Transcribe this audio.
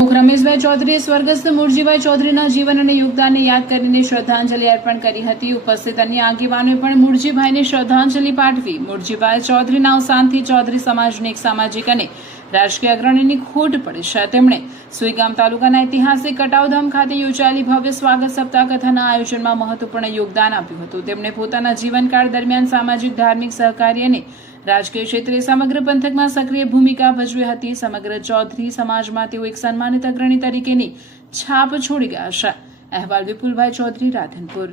રમેશભાઈ ચૌધરીએ સ્વર્ગસ્થ મુરજીભાઈ ચૌધરીના જીવન અને યોગદાનને યાદ કરીને શ્રદ્ધાંજલિ અર્પણ કરી હતી। ઉપસ્થિત અન્ય આગેવાનોએ પણ મુરજીભાઈને શ્રદ્ધાંજલિ પાઠવી। મુરજીભાઈ ચૌધરીના અવસાનથી ચૌધરી સમાજને એક સામાજિક અને રાજકીય અગ્રણીની ખોટ પડી છે। તેમણે સુઈગામ તાલુકાના ઐતિહાસિક કટાવધામ ખાતે યોજાયેલી ભવ્ય સ્વાગત સપ્તાહ કથાના આયોજનમાં મહત્વપૂર્ણ યોગદાન આપ્યું હતું। તેમણે પોતાના જીવનકાળ દરમિયાન સામાજિક, ધાર્મિક, સહકારી અને રાજકીય ક્ષેત્રે સમગ્ર પંથકમાં સક્રિય ભૂમિકા ભજવી હતી। સમગ્ર ચૌધરી સમાજમાં તેઓ એક સન્માનિત અગ્રણી તરીકેની છાપ છોડી ગયા છે। અહેવાલ વિપુલભાઈ ચૌધરી, રાધનપુર।